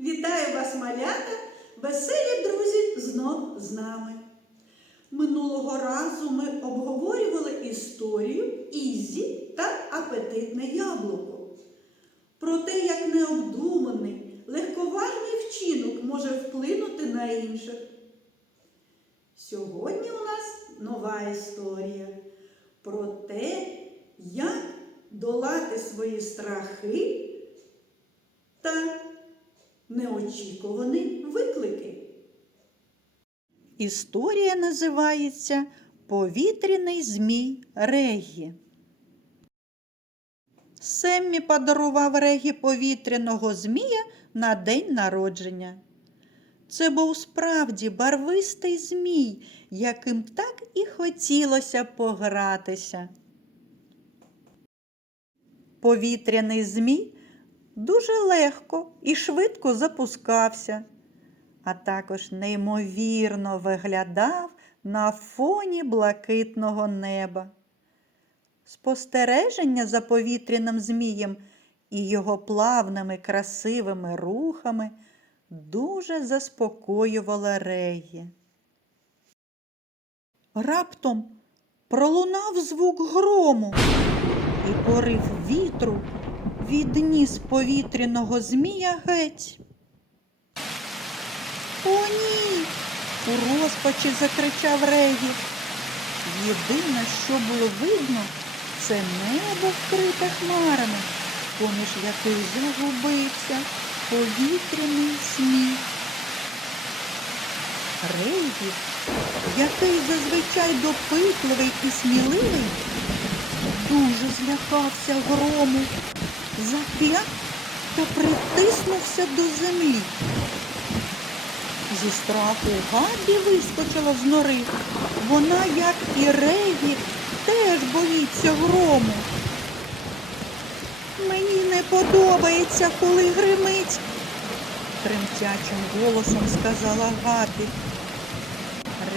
Вітаю вас, малята! Веселі друзі знов з нами. Минулого разу ми обговорювали історію Ізі та апетитне яблуко. Про те, як необдуманий, легковажний вчинок може вплинути на інших. Сьогодні у нас нова історія про те, як долати свої страхи та неочікувані виклики. Історія називається Повітряний змій Регі. Семмі подарував Регі повітряного змія на день народження. Це був справді барвистий змій, яким так і хотілося погратися. Повітряний змій дуже легко і швидко запускався, а також неймовірно виглядав на фоні блакитного неба. Спостереження за повітряним змієм і його плавними красивими рухами дуже заспокоювало Регі. Раптом пролунав звук грому, і порив вітру відніс повітряного змія геть. О, ні! у розпачі закричав Регі. Єдине, що було видно, це небо вкрите хмарами, поміж яких загубився повітряний сміх. Регі, який зазвичай допитливий і сміливий, дуже злякався грому, зап'яв та притиснувся до землі. Зі страху Габі вискочила з нори. Вона, як і Регі, теж боїться грому. Мені не подобається, коли гримить, тремтячим голосом сказала Габі.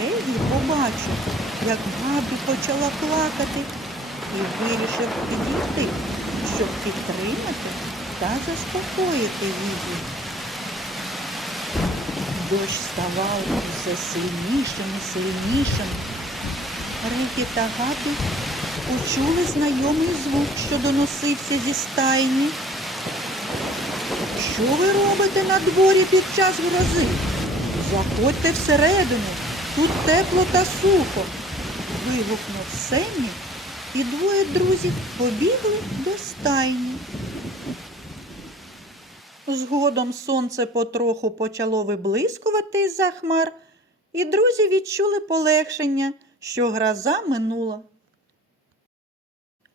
Регі побачив, як Габі почала плакати і вирішив підійти, щоб підтримати та заспокоїти її. Дощ ставав все сильнішим і сильнішим. Регі та Габі почули знайомий звук, що доносився зі стайні. Що ви робите на дворі під час грози? Заходьте всередину, тут тепло та сухо. Вигукнув Семі, і двоє друзів побігли до стайні. Згодом сонце потроху почало виблискувати з-за хмар, і друзі відчули полегшення, що гроза минула.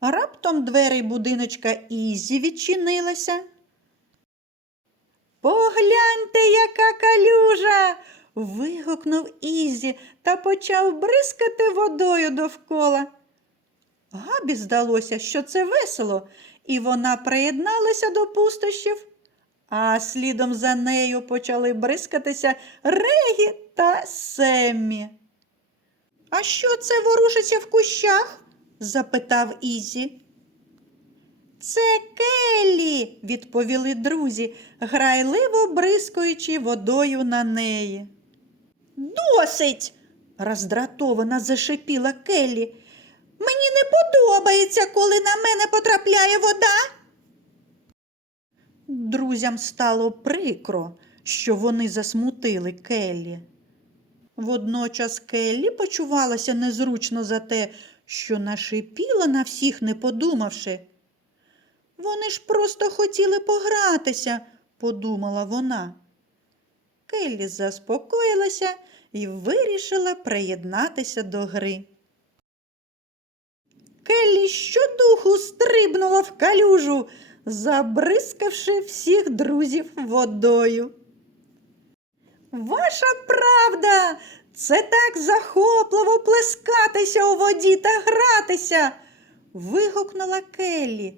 Раптом двері будиночка Ізі відчинилися. Погляньте, яка калюжа. вигукнув Ізі та почав бризкати водою довкола. Габі здалося, що це весело, і вона приєдналася до пустощів а слідом за нею почали бризкатися Регі та Семмі. А що це ворушиться в кущах? запитав Ізі. Це Келлі, відповіли друзі, грайливо бризкаючи водою на неї. Досить, роздратовано зашипіла Келлі. Мені не подобається, коли на мене потрапляє вода. Друзям стало прикро, що вони засмутили Келлі. Водночас Келлі почувалася незручно за те, що нашипіла на всіх, не подумавши. Вони ж просто хотіли погратися, подумала вона. Келлі заспокоїлася і вирішила приєднатися до гри. Келлі щодуху стрибнула в калюжу, забризкавши всіх друзів водою. Ваша правда, це так захопливо плескатися у воді та гратися. вигукнула Келлі,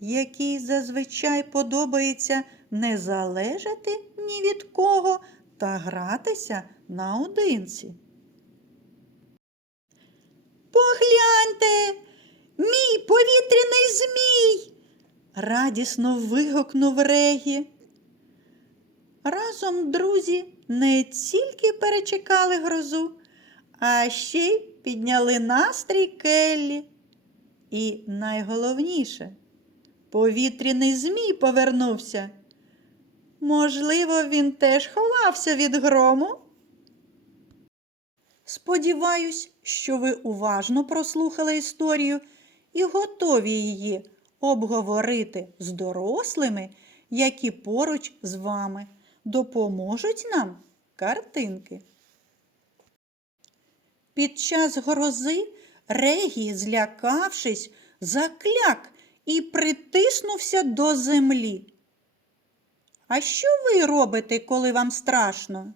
якій зазвичай подобається не залежати ні від кого та гратися наодинці. Погляньте, мій повітряний змій. радісно вигукнув Регі. Разом друзі не тільки перечекали грозу, а ще й підняли настрій Келлі. І найголовніше, повітряний змій повернувся. Можливо, він теж ховався від грому. Сподіваюсь, що ви уважно прослухали історію і готові її обговорити з дорослими, які поруч з вами допоможуть нам картинки. Під час грози Регій, злякавшись, закляк і притиснувся до землі. А що ви робите, коли вам страшно?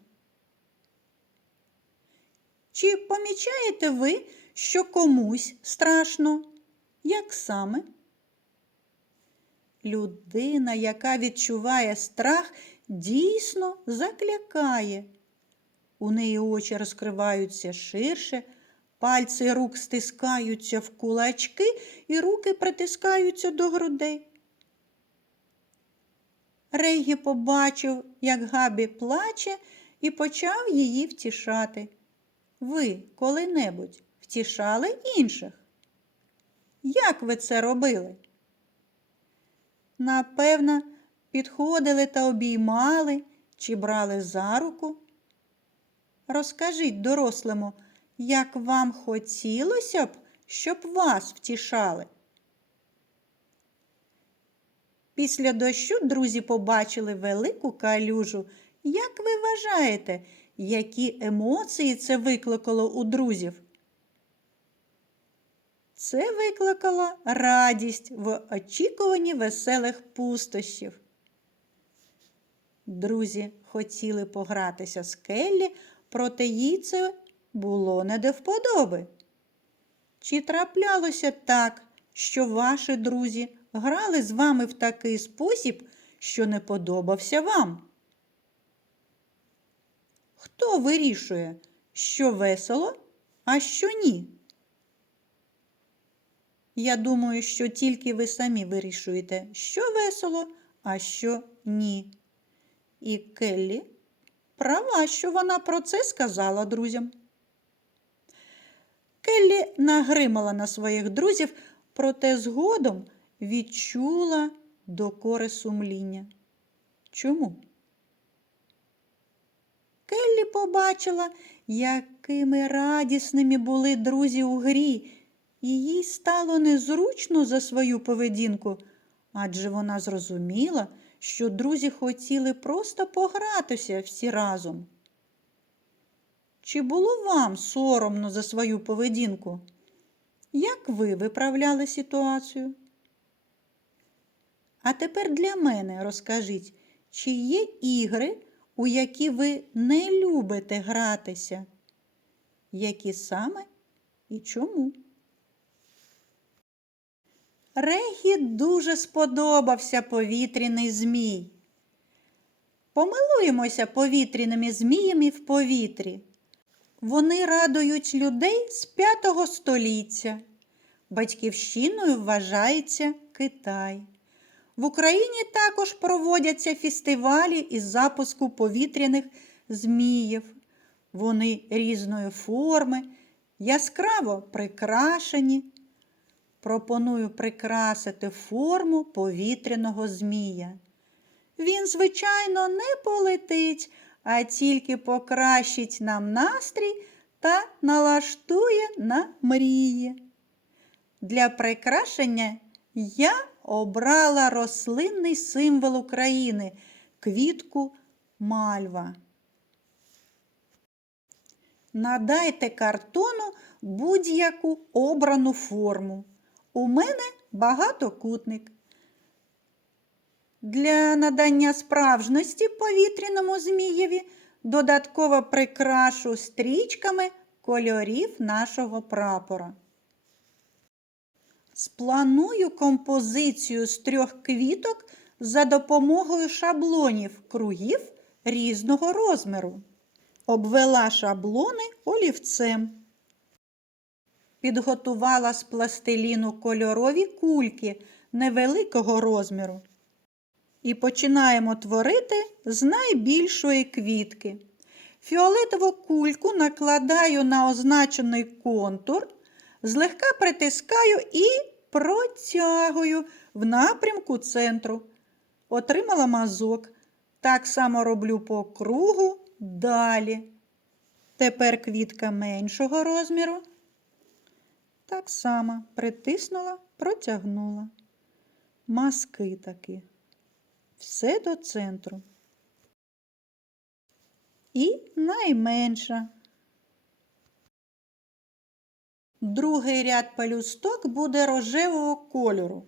Чи помічаєте ви, що комусь страшно? Як саме? Людина, яка відчуває страх, дійсно заклякає. У неї очі розкриваються ширше, пальці рук стискаються в кулачки і руки притискаються до грудей. Регі побачив, як Габі плаче, і почав її втішати. Ви коли-небудь втішали інших? Як ви це робили? Напевно, підходили та обіймали чи брали за руку. Розкажіть дорослому, як вам хотілося б, щоб вас втішали. Після дощу друзі побачили велику калюжу. Як ви вважаєте, які емоції це викликало у друзів? Це викликало радість в очікуванні веселих пустощів. Друзі хотіли погратися з Келлі, проте їй це було не до вподоби. Чи траплялося так, що ваші друзі грали з вами в такий спосіб, що не подобався вам? Хто вирішує, що весело, а що ні? Я думаю, що тільки ви самі вирішуєте, що весело, а що ні. І Келлі права, що вона про це сказала друзям. Келлі нагримала на своїх друзів, проте згодом відчула докори сумління. Чому? Келлі побачила, якими радісними були друзі у грі, і їй стало незручно за свою поведінку, адже вона зрозуміла, що друзі хотіли просто погратися всі разом. Чи було вам соромно за свою поведінку? Як ви виправляли ситуацію? А тепер для мене розкажіть, чи є ігри, у які ви не любите гратися? Які саме і чому? Регі дуже сподобався повітряний змій. Помилуємося повітряними зміями в повітрі. Вони радують людей з п'ятого століття. Батьківщиною вважається Китай. В Україні також проводяться фестивалі із запуску повітряних зміїв. Вони різної форми, яскраво прикрашені. Пропоную прикрасити форму повітряного змія. Він, звичайно, не полетить, а тільки покращить нам настрій та налаштує на мрії. Для прикрашення я обрала рослинний символ України квітку мальва. Надайте картону будь-яку обрану форму. У мене багатокутник. Для надання справжності повітряному змієві додатково прикрашу стрічками кольорів нашого прапора. Спланую композицію з трьох квіток за допомогою шаблонів кругів різного розміру. Обвела шаблони олівцем. Підготувала з пластиліну кольорові кульки невеликого розміру. І починаємо творити з найбільшої квітки. Фіолетову кульку накладаю на означений контур, злегка притискаю і протягую в напрямку центру. Отримала мазок. Так само роблю по кругу далі. Тепер квітка меншого розміру. Так само притиснула, протягнула. Маски такі. Все до центру. І найменша. Другий ряд пелюсток буде рожевого кольору.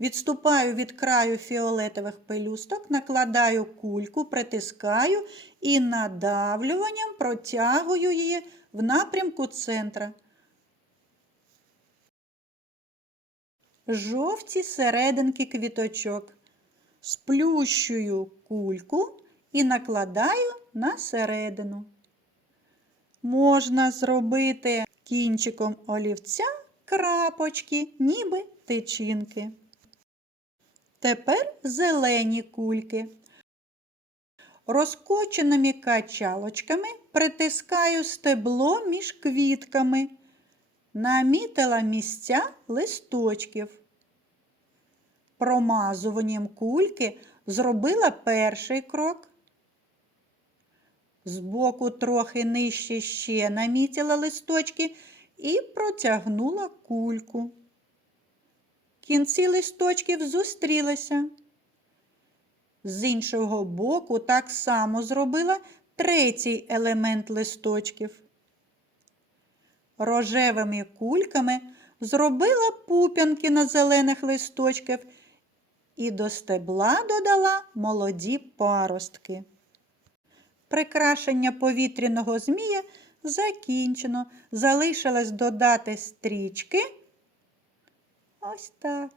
Відступаю від краю фіолетових пелюсток, накладаю кульку, притискаю і надавлюванням протягую її в напрямку центра. Жовті серединки квіточок. Сплющую кульку і накладаю на середину. Можна зробити кінчиком олівця крапочки, ніби тичинки. Тепер зелені кульки. Розкоченими качалочками притискаю стебло між квітками. Намітила місця листочків. Промазуванням кульки зробила перший крок. Збоку трохи нижче ще намітила листочки і протягнула кульку. Кінці листочків зустрілися. З іншого боку так само зробила третій елемент листочків. Рожевими кульками зробила пуп'янки на зелених листочках і до стебла додала молоді паростки. Прикрашення повітряного змія закінчено. Залишилось додати стрічки. Ось так.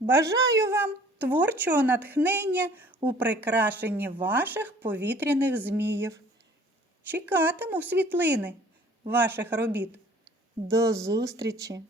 Бажаю вам творчого натхнення у прикрашенні ваших повітряних зміїв. Чекатиму світлини ваших робіт. До зустрічі!